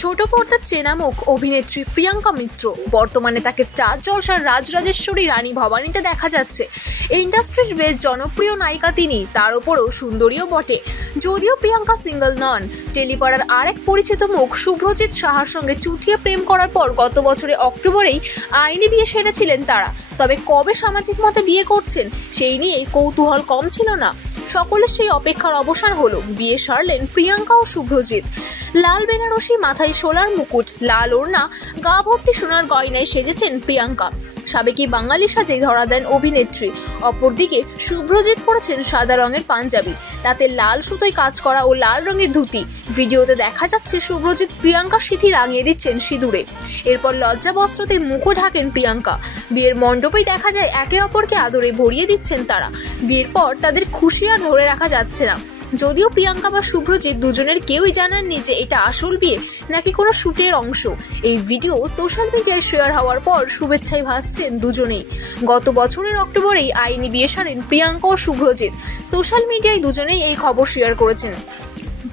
ছোট পর্দার চেনা মুখ অভিনেত্রী প্রিয়াঙ্কা মিত্র বর্তমানে তাকে স্টার জলসার রাজরাজেশ্বরী রানী ভবানীতে দেখা যাচ্ছে। ইন্ডাস্ট্রির বেশ জনপ্রিয় নায়িকা তিনি, তার উপরও সুন্দরীও বটে। যদিও প্রিয়াঙ্কা সিঙ্গল নন, টেলিপাড়ার আরেক পরিচিত মুখ শুভ্রজিৎ সাহার সঙ্গে চুটিয়ে প্রেম করার পর গত বছরের অক্টোবরেই আইনি বিয়ে সেরেছিলেন তারা। তবে কবে সামাজিক মতে বিয়ে করছেন সেই নিয়ে কৌতূহল কম ছিল না। সকলের সেই অপেক্ষার অবসান হলো, বিয়ে সারলেন প্রিয়াঙ্কা ও শুভ্রজিৎ। লাল বেনারসি, মাথায় সোলার মুকুট, লাল ওড়না, গা ভর্তি সোনার গয়নায় সেজেছেন প্রিয়াঙ্কা। সাবেকি বাঙালি সাজে ধরা দেন অভিনেত্রী। অপরদিকে শুভ্রজিৎ পরেছেন সাদা রঙের পাঞ্জাবি, তাতে লাল সুতোয় কাজ করা ও লাল রঙের ধুতি। ভিডিওতে দেখা যাচ্ছে শুভ্রজিৎ প্রিয়াঙ্কার সিঁথি রাঙিয়ে দিচ্ছেন সিঁদুরে। এরপর লজ্জা বস্ত্রতে মুখও ঢাকেন প্রিয়াঙ্কা। বিয়ের মণ্ডপেই দেখা যায় একে অপরকে আদরে ভরিয়ে দিচ্ছেন তারা। বিয়ের পর তাদের খুশি আর ধরে রাখা যাচ্ছে না। যদিও প্রিয়াঙ্কা বা শুভ্রজিৎ দুজনের কেউই জানাননি যে এটা আসল বিয়ে নাকি কোনো শুটের অংশ। এই ভিডিও সোশ্যাল মিডিয়ায় শেয়ার হওয়ার পর শুভেচ্ছায় ভাসছেন দুজনেই। গত বছরের অক্টোবরেই আইনি বিয়ে সারেন প্রিয়াঙ্কা ও শুভ্রজিৎ। সোশ্যাল মিডিয়ায় দুজনেই এই খবর শেয়ার করেছেন।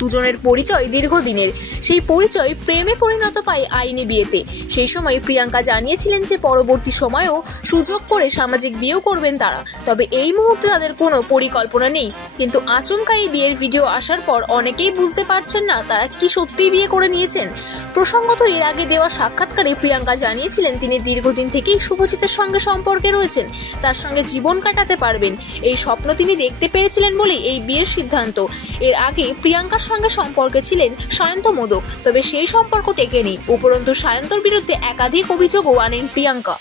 দুজনের পরিচয় দীর্ঘদিনের, সেই পরিচয় প্রেমে পরিণত পায় আইনি বিয়েতে। সেই সময় প্রিয়াঙ্কা জানিয়েছিলেন যে পরবর্তী সময়েও সুযোগ করে সামাজিক বিয়েও করবেন তারা। তবে এই মুহূর্তে তাদের কোনো পরিকল্পনা নেই। কিন্তু আচমকা এই বিয়ের ভিডিও আসার পর অনেকেই বুঝতে পারছেন না তারা কি সত্যিই বিয়ে করে নিয়েছেন। প্রসঙ্গত এর আগে দেওয়া সাক্ষাৎকারে প্রিয়াঙ্কা জানিয়েছিলেন তিনি দীর্ঘদিন থেকেই শুভজিতের সঙ্গে সম্পর্কে রয়েছেন, তার সঙ্গে জীবন কাটাতে পারবেন। এই স্বপ্ন তিনি দেখতে পেরেছিলেন বলেই এই বিয়ের সিদ্ধান্ত। এর আগে প্রিয়াঙ্কার সঙ্গে সম্পর্কে ছিলেন সায়ন্ত মোদক, তবে সেই সম্পর্ক টেকেনি। উপরন্তু সায়ন্তর বিরুদ্ধে একাধিক অভিযোগও আনেন প্রিয়াঙ্কা।